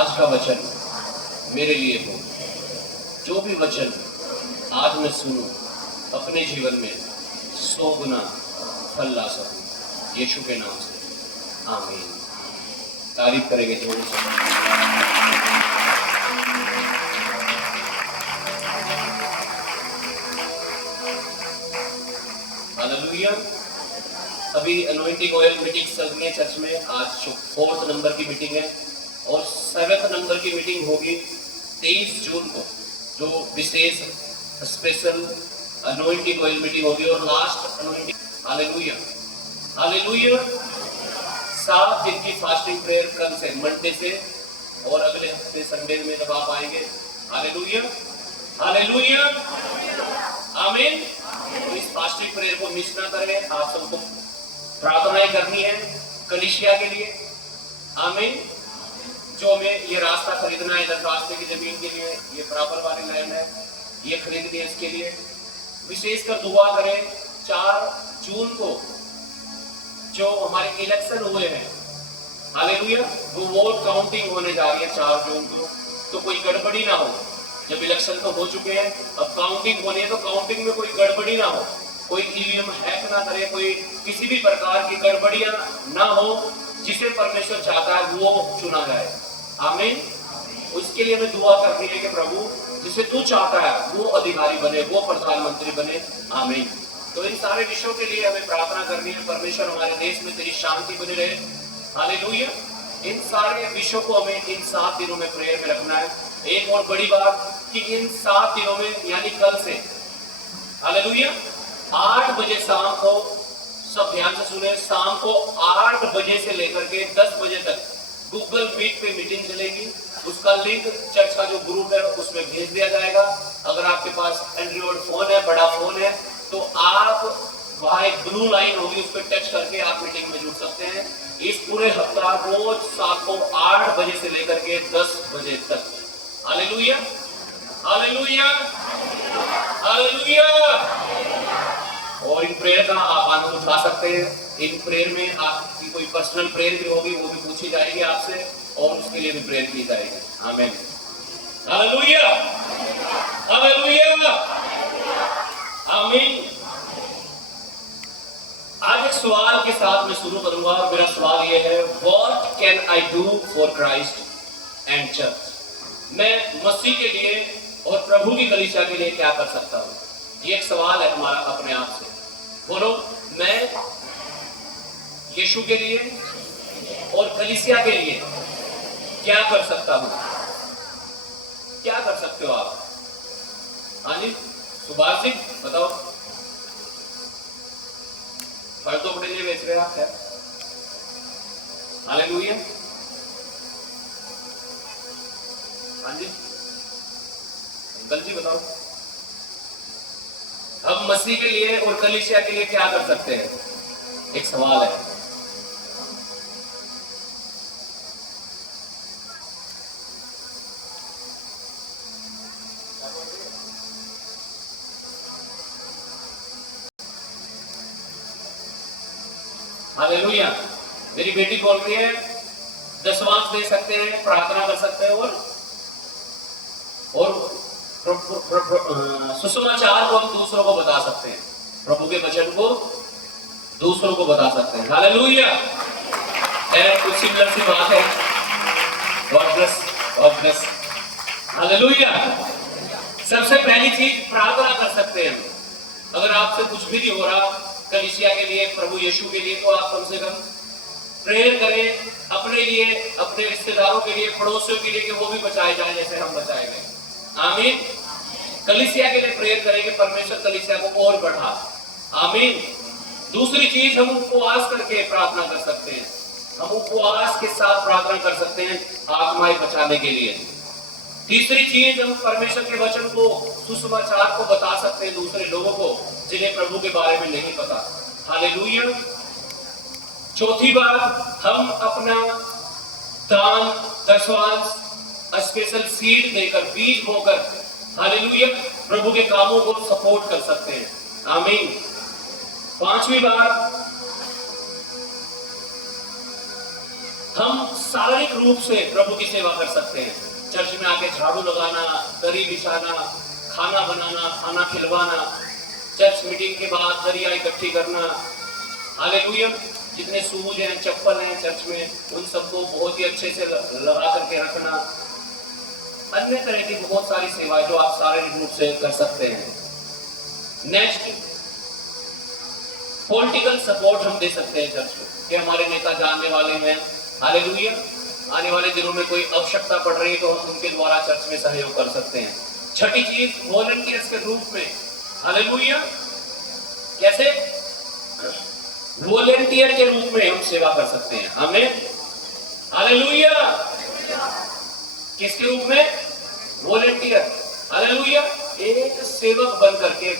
आज का वचन मेरे लिए हो। जो भी वचन आज मैं सुनूं अपने जीवन में 100 गुना फल ला सकूं, यीशु के नाम से आमीन। तारीफ करेंगे जोर से। हालेलुया। अभी अनॉइंटिंग ऑयल मीटिंग चल रही है चर्च में। आज 4th नंबर की मीटिंग है और 7th नंबर की मीटिंग होगी 23 जून को, जो विशेष स्पेशल अनॉइंटिंग ऑयल मीटिंग होगी और लास्ट अनॉइंटिंग। Hallelujah hallelujah. 7 दिन की फास्टिंग प्रेयर कल से, मंडे से, और अगले हफ्ते संडे में जब आप आएंगे। हालेलुया हालेलुया आमीन। तो इस फास्टिंग प्रेयर को मिस ना करें। आप सबको प्रार्थनाएं करनी है कलीसिया के लिए। आमीन। जो हमें ये रास्ता खरीदना है, रास्ते की जमीन के लिए, ये बराबर वाली लैंड है, ये खरीदनी है। इसके लिए विशेषकर दुआ करें। 4 जून को जो हमारे इलेक्शन हुए हैं, हालेलुया, वो वोट काउंटिंग होने जा रही है 4 जून को। तो कोई गड़बड़ी ना हो। जब इलेक्शन तो हो चुके हैं, अब काउंटिंग होनी है, तो काउंटिंग में कोई गड़बड़ी ना हो, कोई ईवीएम हैक ना करे, कोई किसी भी प्रकार की गड़बड़ियां ना हो। जिसे परमेश्वर चाहता है वो चुना जाए। आमीन। उसके लिए हमें दुआ करनी है कि प्रभु जिसे तू चाहता है वो अधिकारी बने, वो प्रधानमंत्री बने। आमीन। तो इन सारे विषयों के लिए हमें प्रार्थना करनी है। परमेश्वर हमारे देश में तेरी शांति बनी रहे। हालेलुया। इन सारे विषयों को हमें इन 7 दिनों में प्रेयर में रखना है। एक और बड़ी बात कि इन 7 दिनों में, यानी कल से, हालेलुया, 8 बजे शाम को, सब ध्यान से सुने, शाम को 8 बजे से लेकर के 10 बजे तक गूगल मीट पे मीटिंग चलेगी। उसका लिंक चर्च का जो ग्रुप है उसमें भेज दिया जाएगा। अगर आपके पास एंड्रॉइड फोन है, बड़ा फोन है, तो आप वहां एक ब्लू लाइन होगी, उस पर टच करके आप मीटिंग में जुड़ सकते हैं। इस पूरे हफ्ता रोज शाम को 8 बजे से लेकर के 10 बजे तक। Hallelujah hallelujah hallelujah. और इन प्रेयर का आप आनंद उठा सकते हैं। इन प्रेयर में आपकी कोई पर्सनल प्रेयर भी होगी, वो भी पूछी जाएगी आपसे, और उसके लिए भी प्रेयर की जाएगी। आमीन। हालेलुया हालेलुया आमीन। आज एक सवाल के साथ मैं शुरू करूंगा। मेरा सवाल यह है, what can I do for Christ and church? मैं मसीह के लिए और प्रभु की कलीसिया के लिए क्या कर सकता हूं? ये एक सवाल है हमारा अपने आप से। बोलो, मैं यीशु के लिए और कलीसिया के लिए क्या कर सकता हूं? क्या कर सकते हो आप? हाँ जी, सुभाष जी बताओ। फल तो अपने लिए बेच रहे आप है। हालेलुया। हाँ जी, अंकल जी बताओ। हम मसीह के लिए और कलीसिया के लिए क्या कर सकते हैं? एक सवाल है। हालेलुया। मेरी बेटी बोल रही है दशमांश दे सकते हैं, प्रार्थना कर सकते हैं, और सुसमाचार को हम दूसरों को बता सकते हैं। प्रभु के वचन को दूसरों को बता सकते हैं। हालेलुया। कुछ सिमिलर सी बात है। God bless God bless. Hallelujah. सबसे पहली चीज प्रार्थना कर सकते हैं। अगर आपसे कुछ भी नहीं हो रहा कलीसिया के लिए, प्रभु यीशु के लिए, तो आप कम से कम प्रेयर करें अपने लिए, अपने रिश्तेदारों के लिए, पड़ोसियों के लिए, कि वो भी बचाए जाए जैसे हम बचाए गए। आमीन। कलीसिया के लिए प्रेयर करें कि परमेश्वर कलीसिया को और बढ़ा। आमीन। दूसरी चीज, हम उपवास करके प्रार्थना कर सकते हैं। हम उपवास के साथ प्रार्थना कर सकते हैं आत्माएं बचाने के लिए। तीसरी चीज, हम परमेश्वर के वचन को, सुसमाचार को बता सकते हैं दूसरे लोगों को जिन्हें प्रभु के बारे में नहीं पता। हालेलुया। चौथी बात, हम अपना दान, दशमांश, स्पेशल सीड देकर, बीज बोकर, हालेलुया, प्रभु के कामों को सपोर्ट कर सकते हैं। आमीन। पांचवी बात, हम शारीरिक रूप से प्रभु की सेवा कर सकते हैं। चर्च में आके झाड़ू लगाना, दरी बिछाना, खाना बनाना, खाना खिलवाना, चर्च मीटिंग के बाद दरिया इकट्ठी करना, हालेलुया। जितने शूज हैं, चप्पल हैं चर्च में, उन सबको बहुत ही अच्छे से लगा करके रखना, अन्य तरह की बहुत सारी सेवाएं जो आप शारीरिक रूप से कर सकते हैं। नेक्स्ट, पॉलिटिकल सपोर्ट हम दे सकते हैं चर्च को कि हमारे नेता जानने वाले हैं, हालेलुया। आने वाले दिनों में कोई आवश्यकता पड़ रही है तो हम उनके द्वारा चर्च में सहयोग कर सकते हैं। छठी चीज, वॉलंटियर्स के रूप में, हालेलुया। कैसे? वॉलंटियर के रूप में हम सेवा कर सकते हैं, हमें, हालेलुया। किसके रूप में? Volunteer, hallelujah. एक सेवक बन करके,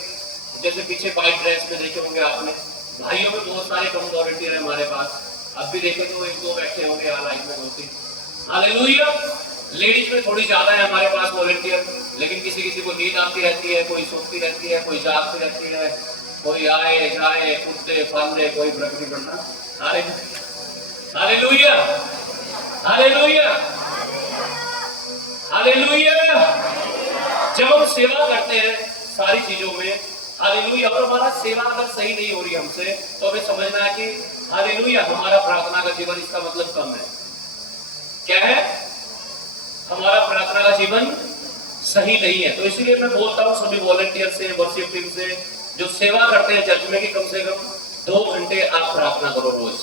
जैसे पीछे व्हाइट ड्रेस में देखे होंगे आपने, भाइयों में बहुत सारे कम वॉलंटियर है हमारे पास, अब भी देखे तो एक दो बैठे होंगे यहाँ लाइन में, 2-3, हालेलुया। लेडीज में थोड़ी ज्यादा है हमारे पास वॉलंटियर, लेकिन किसी किसी को नींद आती रहती है, कोई सोती रहती है, कोई जागती रहती है, कोई आए जाए, कुत्ते फांदे, कोई फर्क नहीं पड़ता, हालेलुया, हालेलुया, हालेलुया। जब हम सेवा करते हैं सारी चीजों में, हालेलुया, और हमारा सेवा अगर सही नहीं हो रही हमसे, तो हमें समझना है कि हालेलुया हमारा प्रार्थना का जीवन, इसका मतलब कम है। क्या है? हमारा प्रार्थना का जीवन सही नहीं है। तो इसीलिए मैं बोलता हूँ सभी वॉलंटियर से, वर्शिप टीम से जो सेवा करते हैं चर्च में, कि कम से कम 2 घंटे आप प्रार्थना करो रोज,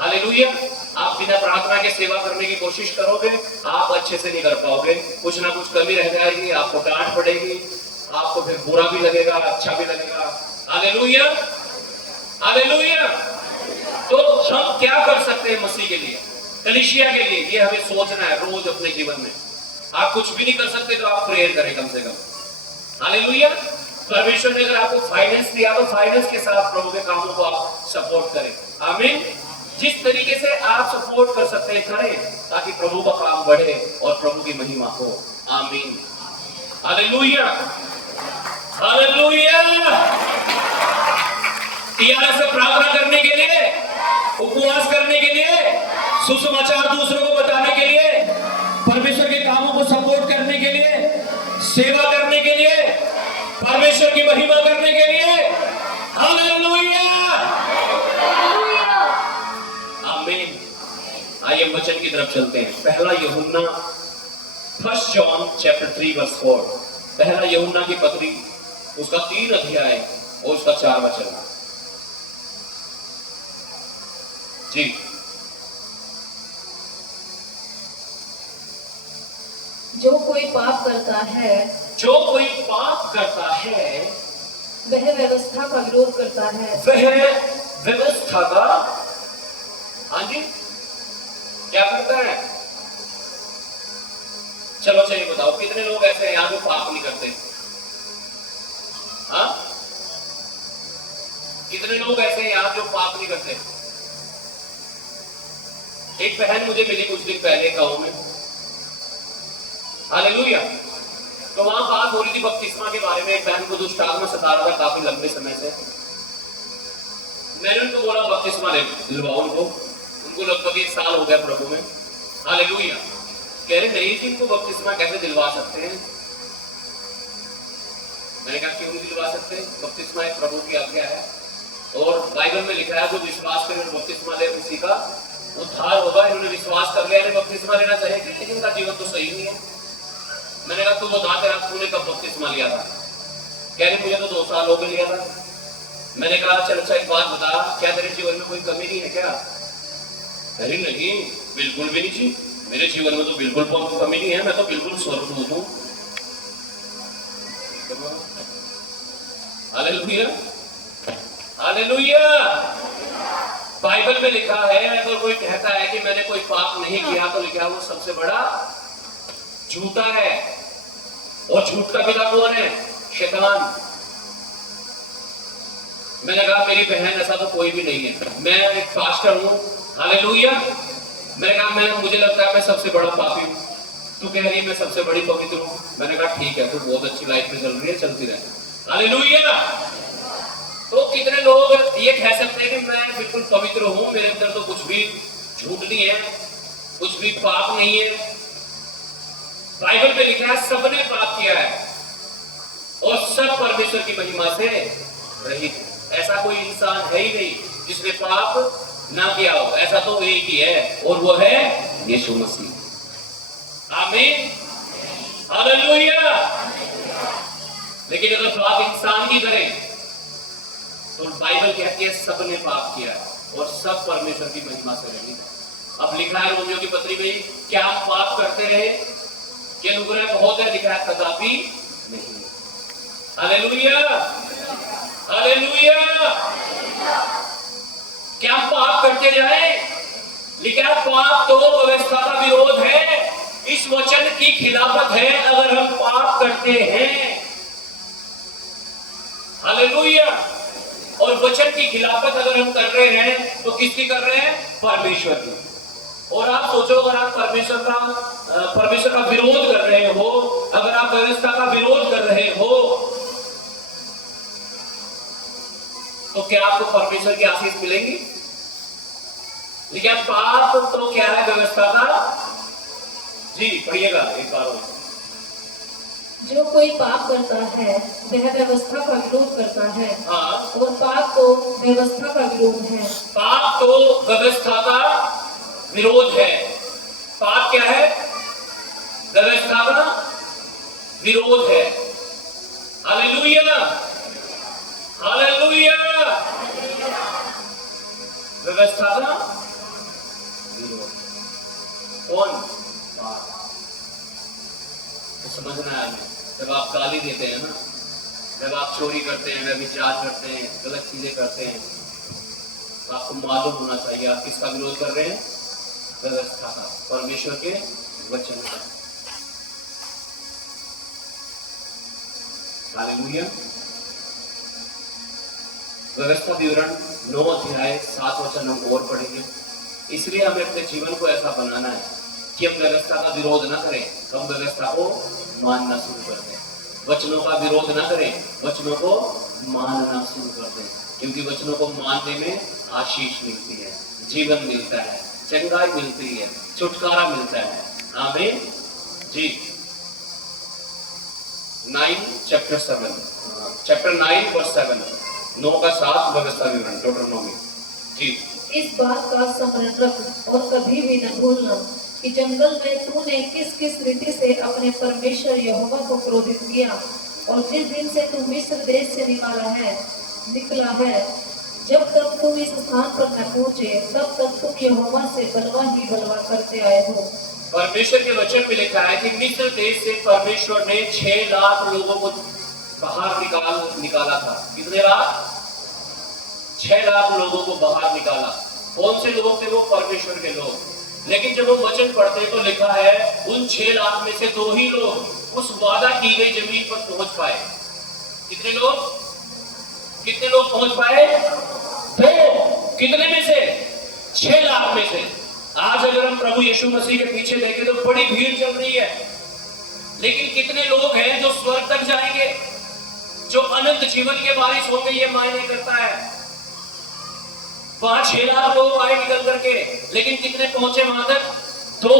हालेलुया। आप बिना प्रार्थना के सेवा करने की कोशिश करोगे, आप अच्छे से नहीं कर पाओगे, कुछ ना कुछ कमी रह जाएगी, आपको डांट पड़ेगी, आपको फिर बुरा भी लगेगा, अच्छा भी लगेगा, हालेलुया, हालेलुया। तो हम क्या कर सकते हैं मसीह के लिए, कलीसिया के लिए, ये हमें सोचना है रोज अपने जीवन में। आप कुछ भी नहीं कर सकते तो आप प्रेयर करें कम से कम, हालेलुया। परमेश्वर ने अगर आपको फाइनेंस दिया तो फाइनेंस के साथ प्रभु के कामों को आप सपोर्ट करें, आमीन। जिस तरीके से आप सपोर्ट कर सकते हैं करें, ताकि प्रभु का काम बढ़े और प्रभु की महिमा हो, आमीन, हालेलुया, हालेलुया। टीआरएस से प्रार्थना करने के लिए, उपवास करने के लिए, सुसमाचार दूसरों को बताने के लिए, परमेश्वर के कामों को सपोर्ट करने के लिए, सेवा करने के लिए, परमेश्वर की महिमा करने के लिए, हालेलुया, आमीन। आइए वचन की तरफ चलते हैं। पहला यूहन्ना, 1 जॉन चैप्टर 3 वर्स 4, पहला यूहन्ना की पत्री, उसका 3 अध्याय और उसका 4 वचन जी। जो कोई पाप करता है, जो कोई पाप करता है, वह व्यवस्था का विरोध करता है, वह व्यवस्था का, हाँ जी, क्या करता है? चलो चलिए बताओ, कितने लोग ऐसे हैं यहाँ जो पाप नहीं करते? हाँ, कितने लोग ऐसे हैं यहाँ जो पाप नहीं करते? एक बहन मुझे मिली कुछ दिन पहले गांव में, हालेलुया। तो वहां बात हो रही थी बपतिस्मा के बारे में। एक बहन को दुष्ट आत्मा सता रहा था काफी लंबे समय से। मैंने उनको बोला बपतिस्मा दिलवाओ उनको लगभग 1 साल हो गया प्रभु में, हालेलुया। कह रहे नहीं जी, इनको बपतिस्मा कैसे दिलवा सकते हैं? मैंने कहा क्यों नहीं दिलवा सकते? बपतिस्मा एक प्रभु की आज्ञा है और बाइबल में लिखा है जो विश्वास करे बपतिस्मा ले उसी का उद्धार होगा। इन्होंने विश्वास कर लिया, बपतिस्मा लेना चाहिए, लेकिन इनका जीवन तो सही नहीं है। मैंने कहा तू बता तेरा तूने कब बपतिस्मा लिया था? कह रही मुझे तो 2 साल हो गए लिया था। मैंने कहा चल अच्छा एक बात बता, क्या तेरे जीवन में कोई कमी नहीं है क्या? कह रही नहीं, बिल्कुल भी नहीं जी, मेरे जीवन में तो बिल्कुल कमी नहीं है, मैं तो बिल्कुल स्वर्गदूत हूँ। Hallelujah, hallelujah. बाइबल में लिखा है अगर कोई कहता है कि मैंने कोई पाप नहीं किया तो लिखा वो सबसे बड़ा झूठा है। और झूठ का पिता कौन है? शैतान। मैंने कहा मेरी बहन ऐसा तो कोई भी नहीं है, मैं एक पास्टर हूं, हालेलुया। मैंने कहा मुझे लगता है मैं सबसे बड़ा पापी हूं। तू कह रही है मैं सबसे बड़ी पवित्र हूं। मैंने कहा ठीक है, तू बहुत अच्छी लाइफ में चल रही है, चलती रहे, हालेलुया। तो कितने लोग ये कह सकते हैं कि मैं बिल्कुल पवित्र हूं, मेरे अंदर तो कुछ भी झूठ नहीं है, कुछ भी पाप नहीं है। बाइबल में लिखा है सबने पाप किया है और सब परमेश्वर की महिमा से रहित है। ऐसा कोई इंसान है ही नहीं जिसने पाप ना किया हो। ऐसा तो एक ही है और वो है यीशु मसीह। आमीन, हालेलुया। लेकिन अगर बात इंसान की करें तो बाइबल कहती है सबने पाप किया है और सब परमेश्वर की महिमा से रहित है। अब लिखा है रोमियो की पत्री में, क्या आप पाप करते रहे कि अनुग्रह बहुत है? लिखा है कदापि नहीं। Hallelujah, hallelujah. क्या हम पाप करते जाए? लिखा है पाप तो व्यवस्था का विरोध है, इस वचन की खिलाफत है अगर हम पाप करते हैं। हालेलुया। और वचन की खिलाफत अगर हम कर रहे हैं तो किसकी कर रहे हैं? परमेश्वर की। और आप सोचो, अगर आप परमेश्वर का विरोध कर रहे हो, अगर आप व्यवस्था का विरोध कर रहे हो, तो क्या आपको परमेश्वर की आशीष मिलेंगी? लेकिन पाप तो क्या है? व्यवस्था का। जी पढ़िएगा एक बार। जो कोई पाप करता है वह व्यवस्था का विरोध करता है। हाँ, और पाप तो व्यवस्था का विरोध है। पाप तो व्यवस्था का विरोध है। पाप क्या है? व्यवस्था का विरोध है। Hallelujah, hallelujah. व्यवस्था का विरोध कौन? पाप। तो समझना है हमें। जब आप गाली देते हैं ना, जब आप चोरी करते हैं, व्यभिचार करते हैं, गलत चीजें करते हैं, तो आपको मालूम होना चाहिए आप किसका विरोध कर रहे हैं? व्यवस्था का, परमेश्वर के वचन का। हालेलुया। व्यवस्था विवरण 9 अध्याय 7 वचन हम और पढ़ेंगे। इसलिए हमें अपने जीवन को ऐसा बनाना है कि हम व्यवस्था का विरोध ना करें, तो हम व्यवस्था को मानना शुरू कर दें। वचनों का विरोध ना करें, वचनों को मानना शुरू कर दें, क्योंकि वचनों को मानने में आशीष मिलती है, जीवन मिलता है, चंगाई मिलती है, छुटकारा मिलता है। आमीन जी। 9:7 9 का 7 व्यवस्था विवरण deuteronomy जी। इस बात का स्मरण रख और कभी भी न भूलना कि जंगल में तूने किस किस रीति से अपने परमेश्वर यहोवा को क्रोधित किया, और जिस दिन से तू मिस्र देश से निकला है, जब तक तुम इस स्थान पर न पहुंचे तब तक तुम यहोवा से बलवा ही बलवा करते आए हो। परमेश्वर के वचन में लिखा है कि मिस्र देश से परमेश्वर ने 6 लाख लोगों को बाहर निकाला था। कितने लाख? 6 लाख लोगों को बाहर निकाला। कौन से लोग थे वो? परमेश्वर के लोग। लेकिन जब हम वचन पढ़ते हैं तो लिखा है उन 6 लाख में से 2 ही लोग उस वादा की गई जमीन पर पहुंच पाए। कितने लोग? कितने लोग पहुंच पाए? 2। कितने में से? 6 लाख में से। आज अगर हम प्रभु यीशु मसीह के पीछे देखें तो बड़ी भीड़ चल रही है, लेकिन कितने लोग हैं जो स्वर्ग तक जाएंगे, जो अनंत जीवन के वारिस होंगे? ये मायने करता है। 5-6 लाख लोग आए निकल करके, लेकिन कितने पहुंचे वहां तक? 2।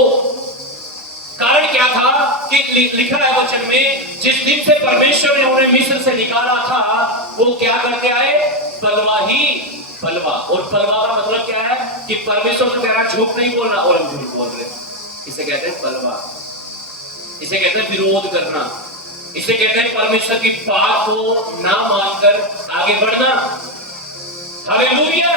कारण क्या था कि लिखा है वचन में, जिस दिन से परमेश्वर ने उन्हें मिस्र से निकाला था वो क्या करके आए? बलवा ही बलवा। और बलवा का मतलब क्या है? कि परमेश्वर से कह रहा झूठ नहीं बोलना और हम झूठ बोल रहे हैं। इसे कहते हैं बलवा, इसे कहते हैं विरोध करना, इसे कहते हैं परमेश्वर की बात को ना मानकर आगे बढ़ना। हालेलुया।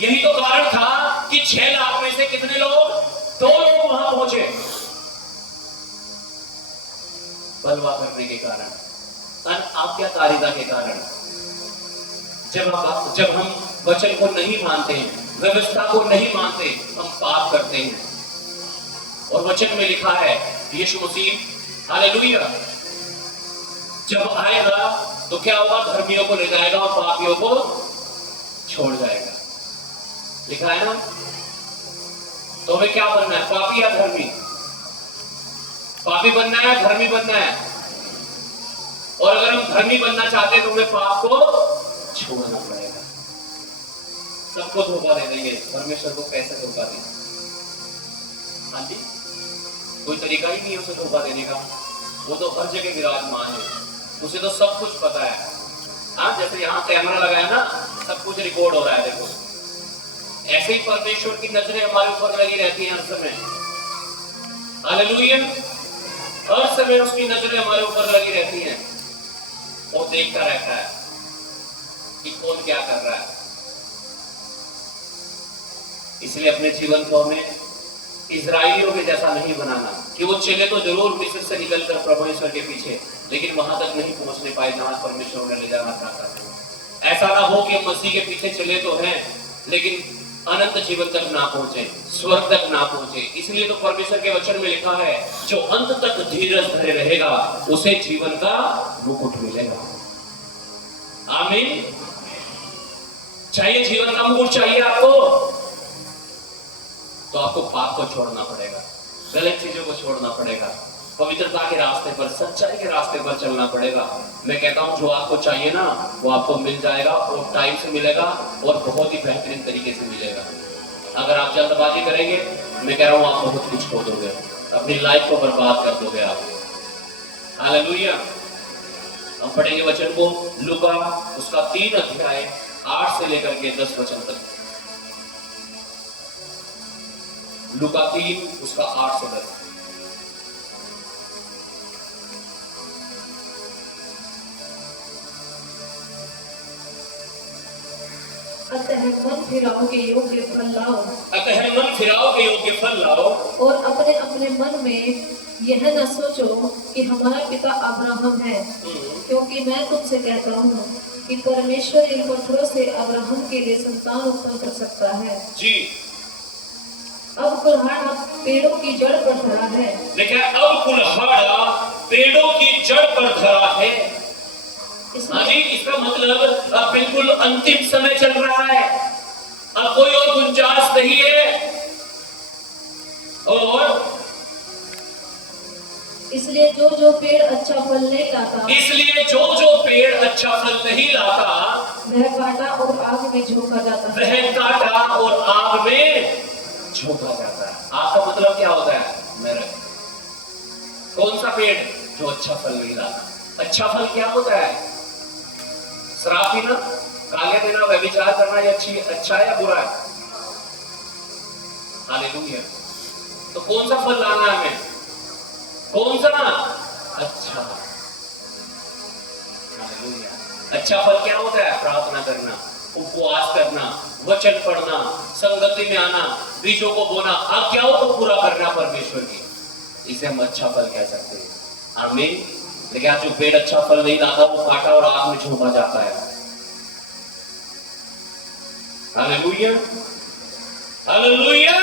यही तो कारण था कि 6 लाख में से कितने लोग? 2 लोग वहां पहुंचे बलवा करने के कारण, आज्ञाकारिता के कारण। जब हम वचन को नहीं मानते, व्यवस्था को नहीं मानते, हम पाप करते हैं। और वचन में लिखा है यीशु मसीह हालेलुया जब आएगा तो क्या होगा? धर्मियों को ले जाएगा और पापियों को छोड़ जाएगा। लिखा है ना? तो हमें क्या बनना है? पापी या धर्मी? पापी बनना है, धर्मी बनना है। और अगर हम धर्मी बनना चाहते हैं तो हमें पाप को छोड़ना पड़ेगा। सबको धोखा दे देंगे, परमेश्वर को कैसे धोखा दें? हाँ जी, कोई तरीका ही नहीं है उसे धोखा देने का। वो तो हर जगह विराजमान है, उसे तो सब कुछ पता है। हाँ, जैसे यहाँ कैमरा लगाया ना, सब कुछ रिकॉर्ड हो रहा है, देखो। ऐसे ही परमेश्वर की नजरें हमारे ऊपर लगी रहती हैं हर समय। हालेलुया। हर समय उसकी नजरें हमारे ऊपर लगी रहती हैं और देखता रहता है कि कौन क्या कर रहा है। इसलिए अपने जीवन को हमें इजराइलियों के जैसा नहीं बनाना कि वो चले तो जरूर मिस्र से निकलकर परमेश्वर के पीछे, लेकिन वहां तक नहीं पहुंचने पाए जहां परमेश्वर उन्हें ले जाना चाहता था। ऐसा ना हो कि हम मसीह के पीछे चले तो हैं, लेकिन अनंत जीवन तक ना पहुंचे, स्वर्ग तक ना पहुंचे। इसलिए तो परमेश्वर के वचन में लिखा है, जो अंत तक धीरज धरे रहेगा उसे जीवन का मुकुट मिलेगा। आमीन। चाहिए जीवन का मुकुट चाहिए आपको, तो आपको पाप को छोड़ना पड़ेगा, गलत चीजों को छोड़ना पड़ेगा, पवित्रता के रास्ते पर, सच्चाई के रास्ते पर चलना पड़ेगा। मैं कहता हूं जो आपको चाहिए ना वो आपको मिल जाएगा, और टाइम से मिलेगा, और बहुत ही बेहतरीन तरीके से मिलेगा। अगर आप जल्दबाजी करेंगे, मैं कह रहा हूं आप बहुत कुछ खो दोगे, अपनी लाइफ को बर्बाद कर दोगे आप। हालेलुया। हम पढ़ेंगे वचन को, लूका उसका 3 अध्याय 8 से लेकर के 10 वचन तक। लूका 3 उसका 8 से 10। अतः मन फिराओ के योग्य फल लाओ, अतः मन फिराओ के योग्य फल लाओ, और अपने अपने मन में यह न सोचो कि हमारा पिता अब्राहम है, क्योंकि मैं तुमसे कहता हूँ कि परमेश्वर इन पत्थरों से अब्राहम के लिए संतान उत्पन्न कर सकता है। जी। अब कुल्हाड़ा पेड़ों की जड़ पर धरा है। देखिए, अब कुल्हाड़ा पेड़ों की जड़ पर धरा है। हाँ जी, इसका मतलब अब बिल्कुल अंतिम समय चल रहा है, अब कोई और गुंजाइश नहीं है। और इसलिए जो जो पेड़ अच्छा फल नहीं लाता, इसलिए जो जो पेड़ अच्छा फल नहीं लाता, वह काटा और आग में झोंका जाता है। वह काटा और आग में झोंका जाता है। आग का मतलब क्या होता है? नरक। कौन सा पेड़? जो अच्छा फल नहीं लाता। अच्छा फल क्या होता है? शराब पीना, गालियां देना, व्यभिचार करना, ये अच्छा है या बुरा है? हालेलुया। तो कौन सा फल लाना है हमें? कौन सा? अच्छा। हालेलुया। अच्छा फल क्या होता है? प्रार्थना करना, उपवास करना, वचन पढ़ना, संगति में आना, बीजों को बोना, आज्ञाओं को पूरा करना परमेश्वर की, इसे हम अच्छा फल कह सकते हैं। आमीन। लेकिन आज जो पेड़ अच्छा फल नहीं लाता वो काटा और आग में झोंका जाता है। हालेलुया। हालेलुया।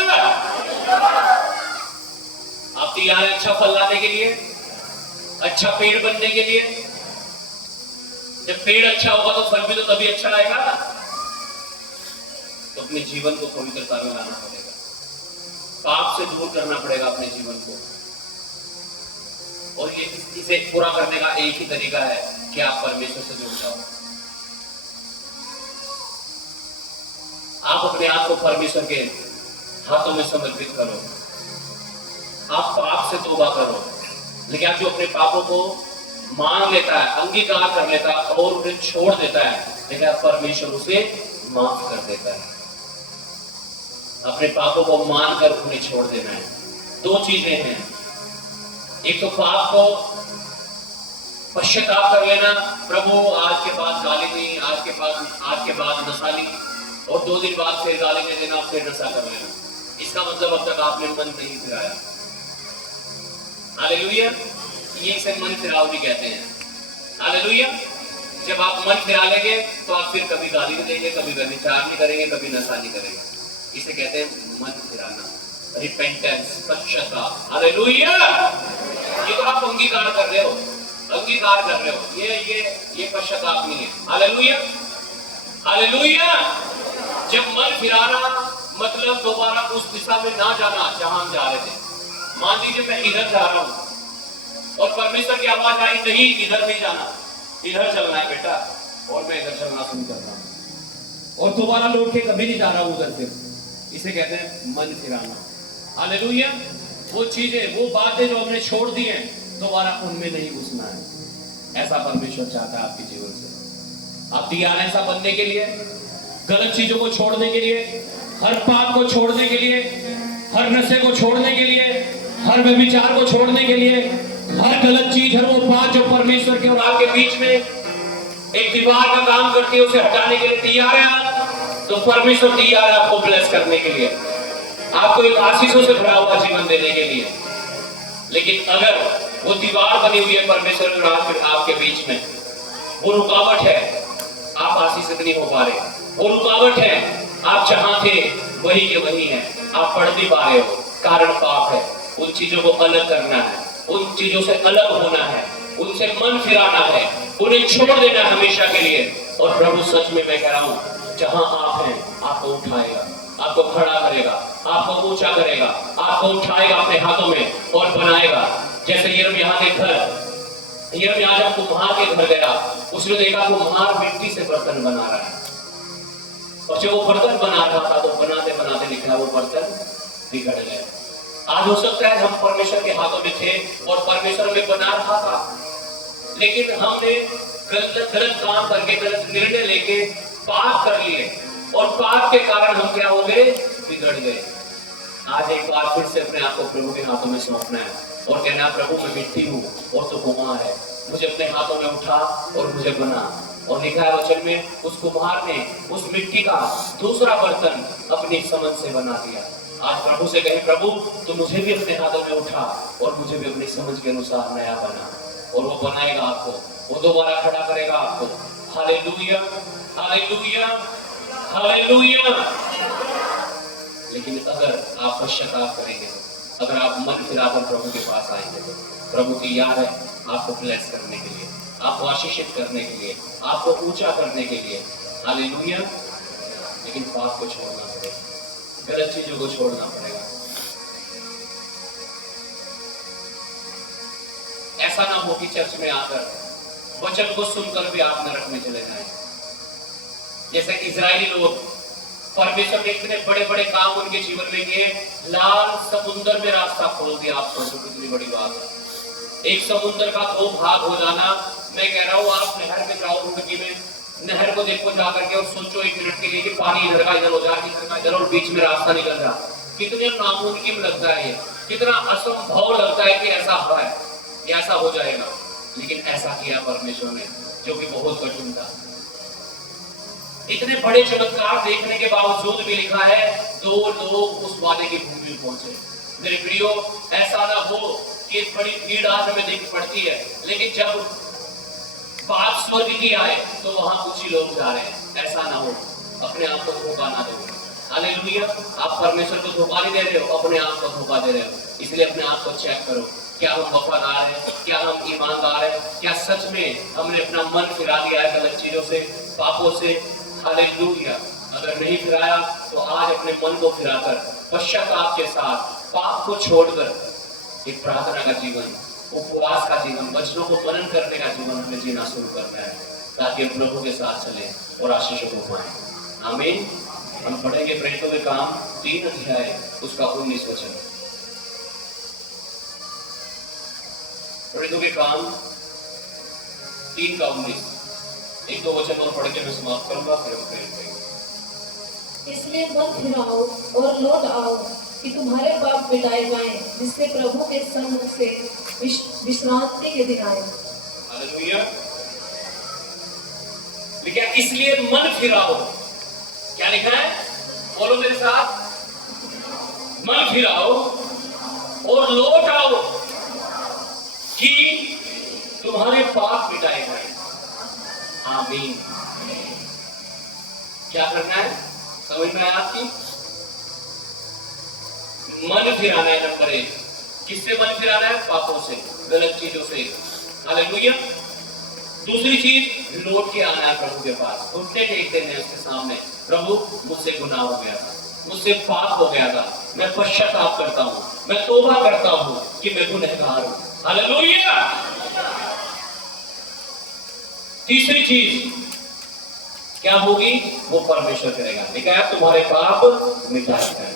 आप तैयार हैं अच्छा फल लाने के लिए, अच्छा पेड़ बनने के लिए? जब पेड़ अच्छा होगा तो फल भी तो तभी अच्छा आएगा। तो अपने जीवन को पवित्रता में लाना पड़ेगा, पाप से दूर करना पड़ेगा अपने जीवन को। और ये इसे पूरा करने का एक ही तरीका है कि आप परमेश्वर से जुड़ जाओ। आप अपने आप को परमेश्वर के हाथों में समर्पित करो। आप पाप से तौबा करो। लेकिन आप जो अपने पापों को मान लेता है, अंगीकार कर लेता है और उन्हें छोड़ देता है, लेकिन परमेश्वर उसे माफ कर देता है। अपने पापों को मानकर उन्हें छोड़ देना है। 2 चीजें हैं, एक तो पाप को पश्चाताप कर लेना, प्रभु आज के बाद गाली नहीं, आज के बाद नशा नहीं, और 2 दिन बाद फिर गाली दे देना, फिर नशा कर लेना। इसका मतलब अब तक आपने मन नहीं फिराया। हालेलुया। ये इसे मन फिराव भी कहते हैं। हालेलुया। जब आप मन फिरा लेंगे तो आप फिर कभी गाली नहीं देंगे, कभी व्यभिचार नहीं करेंगे, कभी नशा नहीं करेंगे। इसे कहते हैं मन फिराना, रिपेंटेंस, पश्चाताप। हालेलुया। ये तो आप अंगीकार कर रहे हो, अंगीकार कर रहे हो, ये पश्चाताप नहीं है। हालेलुया। हालेलुया। जब मन फिराना मतलब दोबारा उस दिशा में ना जाना जहां हम जा रहे थे। मान लीजिए मैं इधर जा रहा हूं और परमेश्वर की आवाज आई, नहीं इधर नहीं जाना, इधर चलना है बेटा, और मैं इधर चलना शुरू कर रहा हूं और दोबारा लौट के कभी नहीं जा रहा हूं उधर से। इसे कहते हैं मन फिराना। हालेलुया। वो चीजें, वो बातें जो हमने छोड़ दी हैं, दोबारा उनमें नहीं घुसना है। ऐसा परमेश्वर चाहता है आपके जीवन से। आप तैयार हैं ऐसा बनने के लिए? गलत चीजों को छोड़ने के लिए, हर पाप को छोड़ने के लिए, हर नशे को छोड़ने के लिए, हर व्यभिचार को छोड़ने के लिए, हर गलत चीज, हर वो बात जो परमेश्वर के और आपके बीच में एक दीवार का काम करती है, उसे हटाने के लिए तैयार है आप? तो परमेश्वर तैयार है आपको ब्लेस करने के लिए, आपको एक आशीषों से भरा हुआ जीवन देने के लिए। लेकिन अगर वो दीवार बनी हुई है परमेश्वर और आपके बीच में, वो रुकावट है, आप आशीषित नहीं हो पा रहे, वो रुकावट है, आप जहां थे वही के वही हैं, आप पढ़ नहीं पा रहे हो, कारण पाप है। उन चीजों को अलग करना है, उन चीजों से अलग होना है, उनसे मन फिराना है, उन्हें छोड़ देना हमेशा के लिए। और प्रभु सच में मैं कह रहा हूं, जहां आप हैं आपको उठाएगा, आपको खड़ा करेगा, आपको ऊंचा करेगा, आपको उठाएगा अपने हाथों में और बनाएगा। जैसे यिर्मयाह के घर, यिर्मयाह जब कुम्हार के घर गया, उसने देखा कुम्हार मिट्टी से बर्तन बना रहा है, और जब वो बर्तन बना रहा था तो बनाते बनाते निकला वो बर्तन बिगड़ गया। आज हो सकता है हम परमेश्वर के हाथों में थे और परमेश्वर में बना रहा था, लेकिन हमने गलत काम करके, गलत निर्णय लेके पाप कर लिए, और पाप के कारण हम क्या हो गए? बिगड़ गए। आज एक बार फिर से अपने आप को प्रभु के हाथों में सौंपना है और कहना, प्रभु मैं मिट्टी हूँ और तो कुम्हार है, मुझे अपने हाथों में उठा और मुझे बना। और लिखा है वचन में, उस कुम्हार ने उस मिट्टी का दूसरा बर्तन अपनी समझ से बना दिया। आज प्रभु से कहे, प्रभु तो मुझे भी अपने हाथों में उठा और मुझे भी अपनी समझ के अनुसार नया बना। और वो बनाएगा आपको, वो दोबारा खड़ा करेगा आपको। Hallelujah, hallelujah, hallelujah. लेकिन अगर आप पश्चाताप करेंगे, अगर आप मन फिराकर प्रभु के पास आएंगे, तो प्रभु तैयार है आपको ब्लेस करने के लिए, आपको आशीषित करने के लिए, आपको ऊंचा करने के लिए। हालेलुया। लेकिन पाप को छोड़ना पड़ेगा, गलत चीजों को छोड़ना पड़ेगा। ऐसा ना हो कि चर्च में आकर वचन को सुनकर भी आप नरक में चले जाएं। जैसे इजरायली लोग, परमेश्वर ने इतने बड़े बड़े काम उनके जीवन में किए, लाल समुद्र में रास्ता खोल दिया। आप सोचो कितनी बड़ी बात है, एक समुद्र का दो भाग हो जाना। मैं कह रहा हूं, आप नहर में जाओ जिंदगी में, नहर को देखो जाकर के और सोचो एक मिनट के लिए कि पानी इधर का इधर हो जाए, इधर का इधर, और बीच में रास्ता निकल रहा। कितने नामुमकिन लगता है, कितना असंभव लगता है कि ऐसा हो है, ऐसा हो जाएगा। लेकिन ऐसा किया परमेश्वर ने, जो कि बहुत कठिन था। इतने बड़े चमत्कार देखने के बावजूद भी लिखा है, 2 लोग उस वादे की भूमि में पहुंचे। मेरे प्रियो, ऐसा ना हो कि बड़ी भीड़ आज हमें देखनी पड़ती है, लेकिन जब बात स्वर्ग की आए तो वहां कुछ ही लोग जा रहे हैं। ऐसा ना हो, अपने आप को धोखा ना दो। हालेलुया। आप परमेश्वर को धोखा नहीं दे रहे हो, अपने आप को धोखा दे रहे हो। इसलिए अपने आप को चेक करो, क्या हम वफादार हैं, क्या हम ईमानदार हैं, क्या सच में हमने अपना मन फिरा दिया है गलत चीजों से, पापों से। हालेलुया। अगर नहीं फिराया तो आज अपने मन को फिराकर, पश्चाताप के साथ, पाप को छोड़कर एक प्रार्थना का जीवन, उपवास का जीवन, वचनों को मनन करने का जीवन हमें जीना शुरू करना है, ताकि हम प्रभु के साथ चले और आशीषों को पाएं। आमीन। हम पढ़ेंगे प्रेरितों के काम 3 अध्याय उसका 19 वचन। प्रेरितों के काम 3 का 19। एक दो वचन और पढ़ के मैं समाप्त करूंगा, फिर हम प्रेरित करेंगे। इसलिए मन फिराओ और लौट आओ कि तुम्हारे पाप मिटाए जाएं, जिससे प्रभु के सन्मुख से विश्रांति के दिन आए। हालेलुया। लिखा इसलिए मन फिराओ। क्या लिखा है? बोलो मेरे साथ, मन फिराओ और लौट आओ कि तुम्हारे पाप मिटाए जाएं। आमीन। क्या करना है? समझ में आया आपकी? मन फिराना है। नंबर 1, किससे मन फिराना है? पापों से, गलत चीजों से। हालेलुया। दूसरी चीज, लौट के आना है प्रभु के पास। घुटने टेक देने हैं उसके सामने, प्रभु मुझसे गुनाह हो गया था, मुझसे पाप हो गया था, मैं पश्चाताप करता हूँ, मैं तौबा करता हूँ कि मैं गुनहगार हूँ। हालेलुया। तीसरी चीज क्या होगी? वो परमेश्वर करेगा। लिखा है तुम्हारे पाप मिटाए जाएं।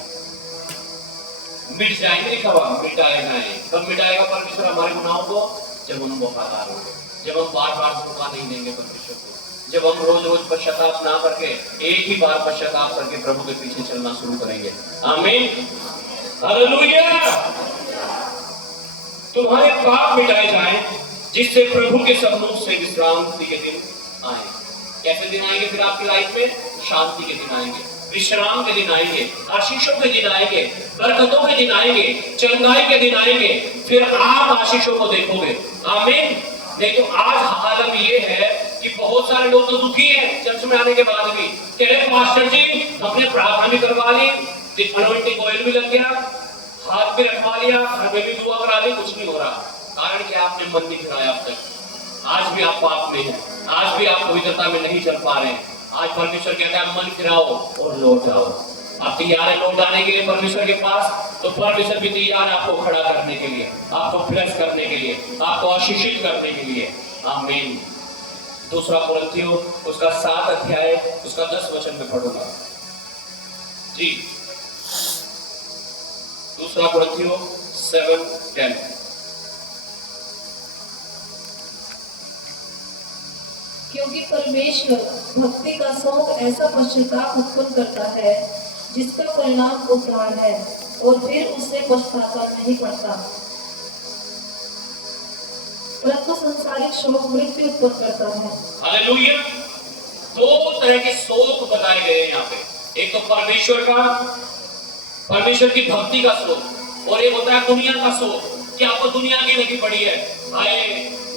मिट जाएंगे, लिखा हुआ मिटाए जाए। कब मिटाएगा परमेश्वर हमारे गुनाहों को? जब हम वफादार होंगे, जब हम बार बार धोखा नहीं देंगे परमेश्वर को, जब हम रोज रोज पश्चाताप ना करके एक ही बार पश्चाताप करके प्रभु के पीछे चलना शुरू करेंगे। आमीन, हालेलुया। तुम्हारे पाप मिटाए जाए जिससे प्रभु के सम्मुख से विश्रांति के दिन आए। कैसे दिन आएंगे फिर आपकी लाइफ में? शांति के दिन आएंगे, विश्राम के दिन आएंगे, आशीषों के दिन आएंगे, बरकतों के दिन आएंगे, चंगाई के दिन आएंगे। फिर आप आशीषों को देखोगे। आमीन। नहीं तो आज हालत ये है कि बहुत सारे लोग तो दुखी हैं चर्च में आने के बाद भी। कह रहे पास्टर जी हमने प्रार्थना भी करवा ली, अनॉइंटिंग ऑयल भी लग गया, हाथ भी रखवा लिया, घर में भी दुआ करा दी, कुछ नहीं हो रहा। कारण कि आपने मन नहीं फिराया अब तक। आज भी आप पाप में हैं, आज भी आप पवित्रता में नहीं चल पा रहे हैं। आज परमेश्वर कहता है मन फिराओ और लौट आओ। आप तैयार है लौट आने के लिए परमेश्वर के पास? तो परमेश्वर भी तैयार है आपको खड़ा करने के लिए, आपको ब्लेस करने के लिए, आपको आशीषित करने के लिए। आमीन। दूसरा कुरिन्थियों उसका 7 अध्याय उसका 10 वचन में पढ़ूंगा जी। दूसरा कुरिन्थियों 7:10। क्योंकि परमेश्वर भक्ति का शौक ऐसा पश्चाताप उत्पन्न करता है जिसका परिणाम उद्धार है, और फिर उससे पश्चाताप नहीं पड़ता। परंतु संसारिक शोक मृत्यु उत्पन्न करता है। हालेलुया। 2 तरह के शोक बताए गए हैं यहाँ पे। एक तो परमेश्वर की भक्ति का शोक, और एक होता है दुनिया का शोक कि आपको दुनिया की लगी पड़ी है। आए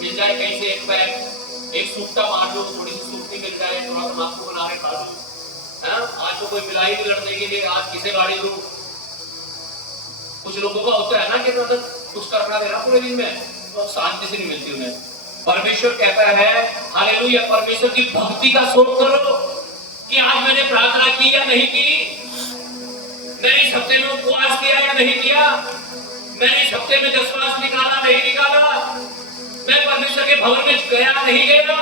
मिल जाए कहीं से एक पैक, एक सूखता मार लो, थोड़ी सी सूखती मिल जाए, थोड़ा सा आपको बना के खा लो। आज तो कोई मिलाई नहीं लड़ने के लिए, आज किसे गाड़ी दूं। कुछ लोगों का होता है ना कि मतलब कुछ करना देना पूरे दिन में, तो शांति से नहीं मिलती उन्हें। परमेश्वर कहता है हालेलुया, परमेश्वर की भक्ति का शोक करो कि आज मैंने प्रार्थना की या नहीं की, मैंने इस हफ्ते में उपवास किया या नहीं किया, मैंने इस हफ्ते में दशवास निकाला नहीं निकाला, मैं परमेश्वर के भवन में गया नहीं गया।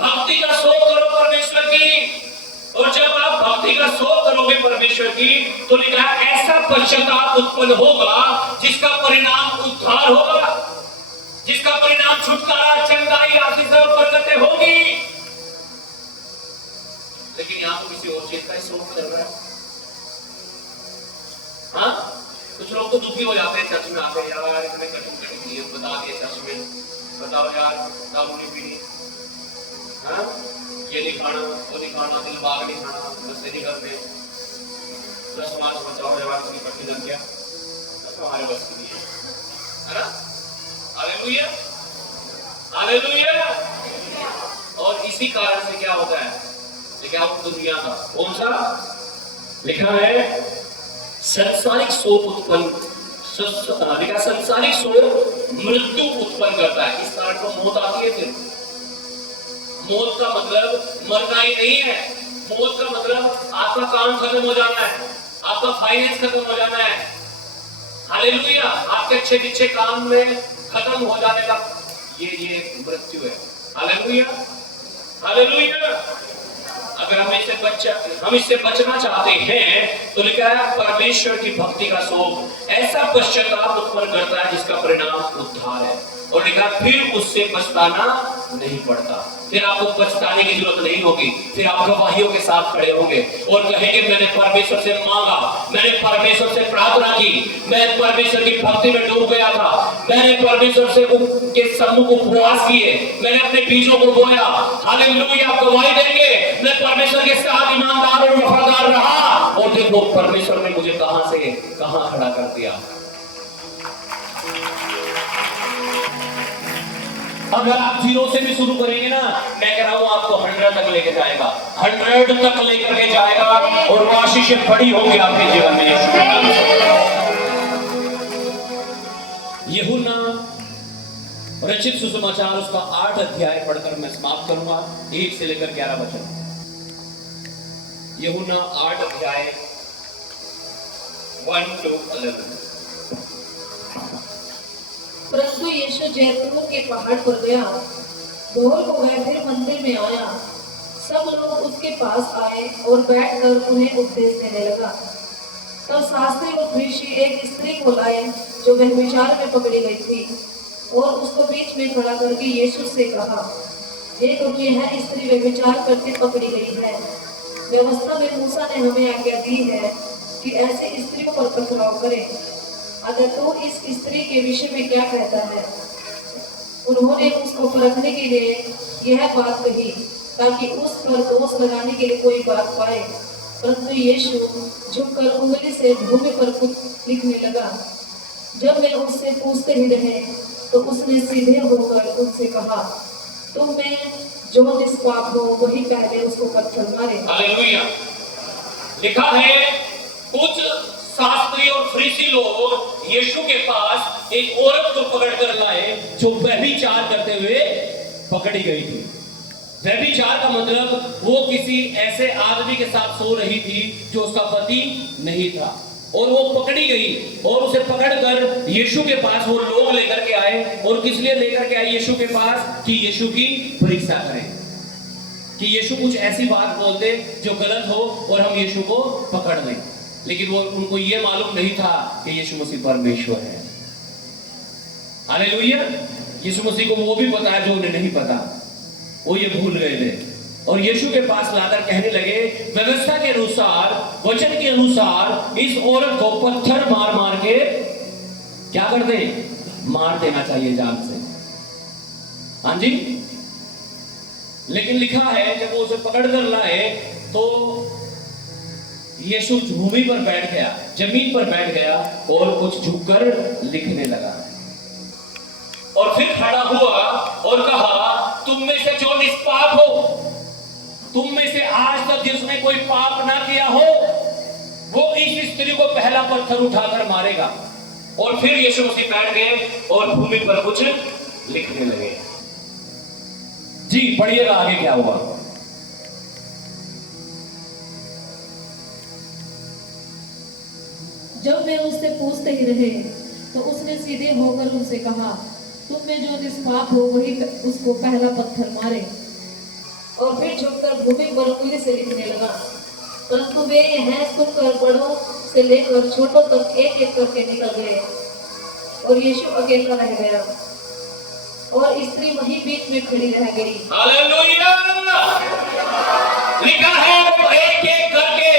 भक्ति का शोक करो परमेश्वर की, और जब आप भक्ति का शोक करोगे परमेश्वर की, तो लिखा ऐसा पश्चाताप उत्पन्न होगा जिसका परिणाम उद्धार होगा, जिसका परिणाम छुटकारा, चंगाई, आशीष और बरकतें होगी। लेकिन यहाँ तो किसी और चीज का शोक चल रहा है। हाँ, कुछ लोग तो दुखी हो जाते हैं चर्च में आते हैं, यार इतने कठिन नियम बता दिए चर्च में, बताओ यार दारू नहीं पीनी, हाँ ये नहीं खाना, वो नहीं खाना, दिल बाग नहीं खाना, बस नहीं करते, समाज बचाओ व्यवहार की कठिन लग गया, हमारे बस की नहीं है ना। Hallelujah, hallelujah. और इसी कारण से क्या होता है, लिखा है दुनिया का कौन सा, लिखा है संसारिक शोक उत्पन्न, लिखा संसारिक शोक मृत्यु उत्पन्न करता है। इस कारण को मौत आती है। फिर मौत का मतलब मरना ही नहीं है, मौत का मतलब आपका काम खत्म हो जाना है, आपका फाइनेंस खत्म हो जाना है। हालेलुया, आपके अच्छे अच्छे काम में खत्म हो जाने का ये मृत्यु है। Hallelujah, hallelujah. अगर हम इससे बचना चाहते हैं तो लिखा है परमेश्वर की भक्ति का शोक ऐसा पश्चाताप उत्पन्न करता है जिसका परिणाम उद्धार है, और लिखा फिर उससे पछताना नहीं पड़ता। फिर आपको पछताने की जरूरत नहीं होगी, फिर आप गवाहियों के साथ खड़े होंगे और कहेंगे मैंने परमेश्वर से मांगा, मैंने परमेश्वर से प्रार्थना की, मैं परमेश्वर की भक्ति में डूब गया था, मैंने परमेश्वर से के सम्मुख उपवास किए, मैंने अपने बीजों को बोया। हालेलुया, आप गवाही देंगे मैं परमेश्वर के साथ ईमानदार और वफादार रहा, और देखो परमेश्वर ने मुझे कहां से कहां खड़ा कर दिया। अगर आप 0 से भी शुरू करेंगे ना, मैं कह रहा हूं आपको 100 तक लेके जाएगा, 100 तक लेकर के जाएगा, और वो आशीषें बड़ी होंगी आपके जीवन में। यूहन्ना रचित सुसमाचार उसका 8 अध्याय पढ़कर मैं समाप्त करूंगा, 1 से लेकर 11 वचन। यूहन्ना 8 अध्याय 1 to 11। परंतु यीशु जैतून के पहाड़ पर गया, दोपहर को वह फिर मंदिर में आया। सब लोग उसके पास आए और बैठकर उन्हें उपदेश देने लगा। तब शास्त्री और फरीसी एक स्त्री को लाए जो व्यभिचार में पकड़ी गई थी, और उसको बीच में खड़ा करके यीशु से कहा, देखो कि यह स्त्री व्यभिचार करके पकड़ी गई है। व्यवस्था में मूसा ने हमें आज्ञा दी है कि ऐसे स्त्रियों पर पथराव करें। अगर तू इस स्त्री के विषय में क्या कहता है? उन्होंने उसको परखने के लिए यह बात कही ताकि उस पर दोष लगाने के लिए कोई बात पाए। परंतु यीशु झुककर उंगली से भूमि पर कुछ लिखने लगा। जब वे उससे पूछते ही रहे तो उसने सीधे होकर उनसे कहा, तुम में जो निष्पाप हो वही पहले उसको पत्थर मारे। हालेलुया। लिखा है कुछ शास्त्री और फरीसी लोग यीशु के पास एक औरत को पकड़ कर लाए जो व्यभिचार करते हुए पकड़ी गई थी। व्यभिचार का मतलब वो किसी ऐसे आदमी के साथ सो रही थी जो उसका पति नहीं था, और वो पकड़ी गई और उसे पकड़कर यीशु के पास वो लोग लेकर के आए। और किस लिए लेकर के आए यीशु के पास? कि यीशु की परीक्षा करें, कि यीशु कुछ ऐसी बात बोल दे जो गलत हो और हम यीशु को पकड़ लें। लेकिन वो उनको ये मालूम नहीं था कि यीशु मसीह परमेश्वर है। हालेलुया। यीशु मसीह को वो भी पता है जो उन्हें नहीं पता, वो ये भूल गए थे। और यीशु के पास लाकर कहने लगे, व्यवस्था के अनुसार, वचन के अनुसार इस औरत को पत्थर मार मार के क्या कर दे? मार देना चाहिए जान से। हाँ जी। लेकिन लिखा है जब वो उसे पकड़ कर लाए तो यीशु भूमि पर बैठ गया, जमीन पर बैठ गया और कुछ झुककर लिखने लगा। और फिर खड़ा हुआ और कहा, तुम में से जो निष्पाप हो, तुम में से आज तक जिसने कोई पाप ना किया हो, वो इस स्त्री को पहला पत्थर उठाकर मारेगा। और फिर यीशु मसीह बैठ गए और भूमि पर कुछ लिखने लगे। जी पढ़िएगा आगे क्या हुआ। जब वे उससे पूछते ही रहे तो उसने सीधे होकर उनसे कहा, तुम में जो निष्पाप हो वही उसको पहला पत्थर मारे। और फिर झुककर भूमि पर उंगली से लिखने लगा। परंतु वे यह सुनकर बड़ों से लेकर छोटों तक एक एक करके निकल गए, और यीशु अकेला रह गया और स्त्री वहीं बीच में खड़ी रह गई। हालेलुया। लिखा है वो एक एक करके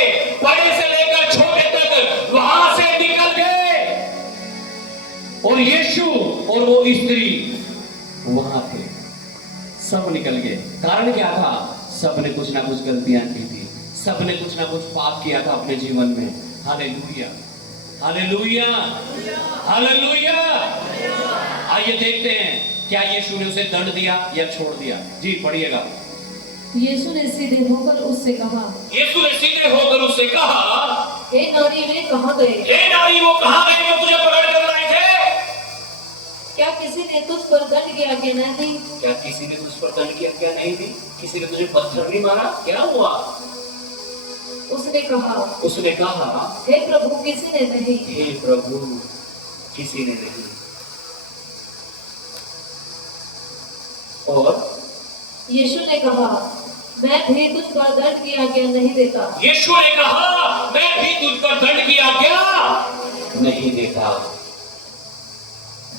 बड़े से लेकर छोटे तक वहां से निकल गए, और यीशु और वो स्त्री वहां थे। सब निकल गए। कारण क्या था? सबने कुछ ना कुछ गलतियां की थी, सबने कुछ ना कुछ पाप किया था अपने जीवन में। Hallelujah, hallelujah, hallelujah. आइए देखते हैं क्या यीशु ने उसे दंड दिया या छोड़ दिया। जी पढ़िएगा। यीशु ने सीधे होकर उससे कहा, यीशु ने सीधे होकर उससे कहा, हे नारी वे कहाँ गए? हे नारी वो कहाँ गए जो तुझे पकड़ कर लाए थे? क्या किसी ने तुझ पर दंड की आज्ञा नहीं दी? क्या किसी ने तुझ पर दंड की आज्ञा नहीं दी? किसी ने तुझे पत्थर नहीं मारा? क्या हुआ? उसने कहा, हे प्रभु किसी ने नहीं। हे प्रभु किसी ने नहीं। और यीशु ने कहा, मैं भी तुझ पर दंड की आज्ञा नहीं देता। यीशु ने कहा, मैं भी तुझ पर दंड की आज्ञा नहीं देता।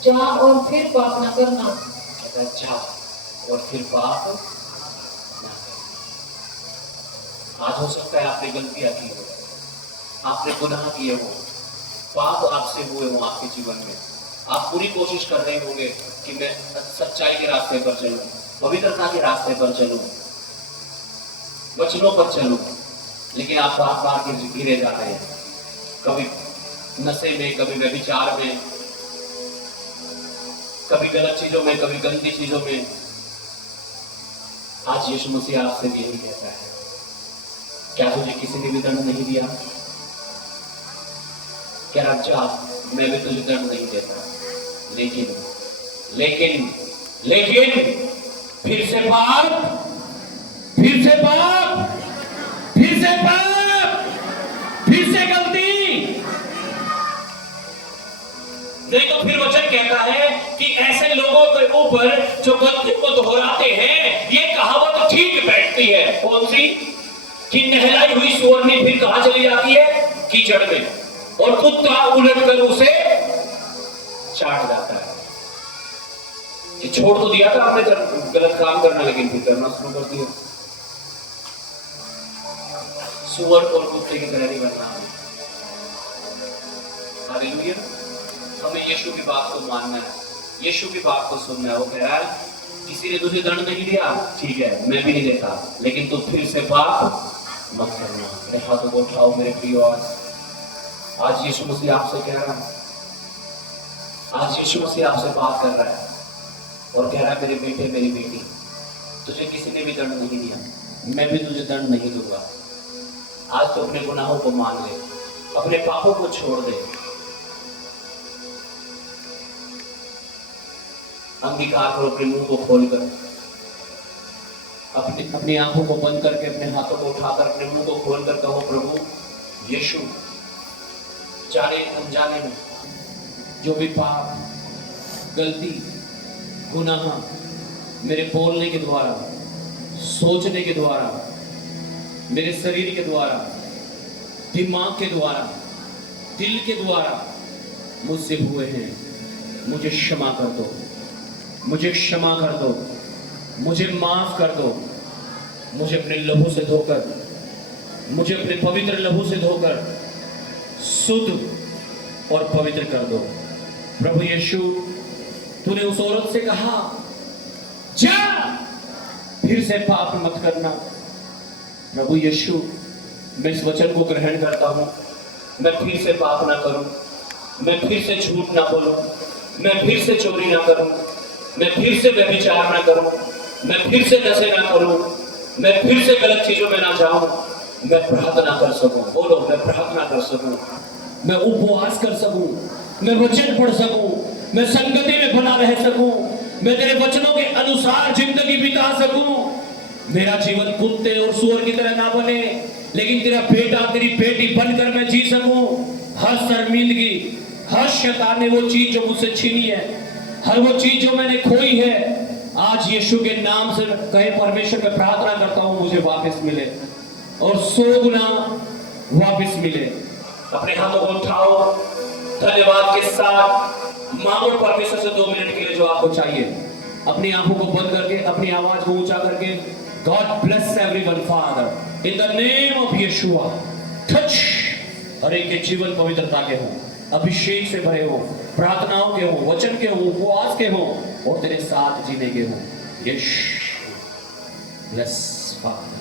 जा और फिर पाप न करना। जा और फिर पाप न करना। आज हो सकता है आपने गलतियां की हो, आपने गुनाह किए हो, पाप आपसे हुए हो आपके जीवन में। आप पूरी कोशिश कर रहे होंगे कि मैं सच्चाई के रास्ते पर चलूं, पवित्रता के रास्ते पर चलूं, वचनों पर चलूं, लेकिन आप बार बार गिरे जा रहे हैं। कभी नशे में, कभी व्यभिचार में, कभी गलत चीजों में, कभी गंदी चीजों में। आज यीशु मसीह आपसे भी यही कहता है, क्या तुझे किसी ने भी दंड नहीं दिया? क्या राजा मैं भी तुझे दंड नहीं देता, लेकिन लेकिन लेकिन फिर से पाप, फिर से पाप, फिर से पाप, फिर से गलती। देखो फिर वचन कहता है कि ऐसे लोगों के ऊपर जो गलती को दोहराते हैं, ये कहावत ठीक बैठती है। कौन सी? कि नहलाई हुई सुअरनी फिर कहां चली जाती है? कीचड़ में। और कुत्ता उलटकर उसे चाट जाता है। ये छोड़ तो दिया था आपने गलत काम करना, लेकिन फिर करना शुरू कर दिया। सुअर और कुत्ते की तरह नहीं बनना। हालेलुया। हमें यीशु की बात को मानना है, यीशु की बात को सुनना है। वो कह रहा है किसी ने तुझे दंड नहीं दिया, ठीक है, मैं भी नहीं देता, लेकिन तू फिर से पाप मत करना। मेरे हाथों को उठाओ मेरे प्रियो। आज यीशु मसीह आपसे कह रहा है, आज यीशु मसीह आपसे बात कर रहा है और कह रहा है मेरे बेटे मेरी बेटी, तुझे किसी ने भी दंड नहीं दिया, मैं भी तुझे दंड नहीं दूंगा। आज तो अपने गुनाहों को मान ले, अपने पापों को छोड़ दे। अंगीकार करो, अपने मुंह को खोलकर, अपनी आंखों को बंद करके, अपने हाथों को उठाकर, अपने मुंह को खोलकर कहो, प्रभु यीशु, जाने अनजाने में जो भी पाप, गलती, गुनाह मेरे बोलने के द्वारा, सोचने के द्वारा, मेरे शरीर के द्वारा, दिमाग के द्वारा, दिल के द्वारा मुझसे हुए हैं, मुझे क्षमा कर दो, मुझे क्षमा कर दो, मुझे माफ कर दो। मुझे अपने लहू से धोकर, मुझे अपने पवित्र लहू से धोकर शुद्ध और पवित्र कर दो। प्रभु यीशु, तूने उस औरत से कहा जा, फिर से पाप मत करना। प्रभु यीशु, मैं इस वचन को ग्रहण करता हूं, मैं फिर से पाप ना करूं, मैं फिर से झूठ ना बोलूं, मैं फिर से चोरी ना करूं, मैं फिर से व्यभिचार ना करूं, मैं फिर से नशे ना करूं, मैं फिर से गलत चीजों में ना जाऊं। मैं प्रार्थना कर सकूं, बोलो, मैं प्रार्थना कर सकूं, मैं उपवास कर सकूं, मैं वचन पढ़ सकूं, मैं संगति में बना रह सकूं, मैं तेरे वचनों के अनुसार जिंदगी बिता सकूं। मेरा जीवन कुत्ते और सूअर की तरह ना बने, लेकिन तेरा बेटा तेरी बेटी बनकर मैं जी सकूं। हर शर्मिंदगी, हर शैतान ने वो चीज जो मुझसे छीनी है, हर वो चीज जो मैंने खोई है, आज यीशु के नाम से कहे परमेश्वर, मैं प्रार्थना करता हूं मुझे वापस मिले और 100 गुना वापस मिले। अपने हाथों को उठाओ, धन्यवाद के साथ मांगो परमेश्वर से 2 मिनट के लिए जो आपको चाहिए। अपनी आंखों को बंद करके, अपनी आवाज को ऊंचा करके, God bless everyone father in the name of Yeshua. Touch, हर एक के जीवन पवित्रता के हो, अभिषेक से भरे हो, प्रार्थनाओं के हो, वचन के हो, उपवास के हो और तेरे साथ जीने के हो। यीशु ब्लेस फादर।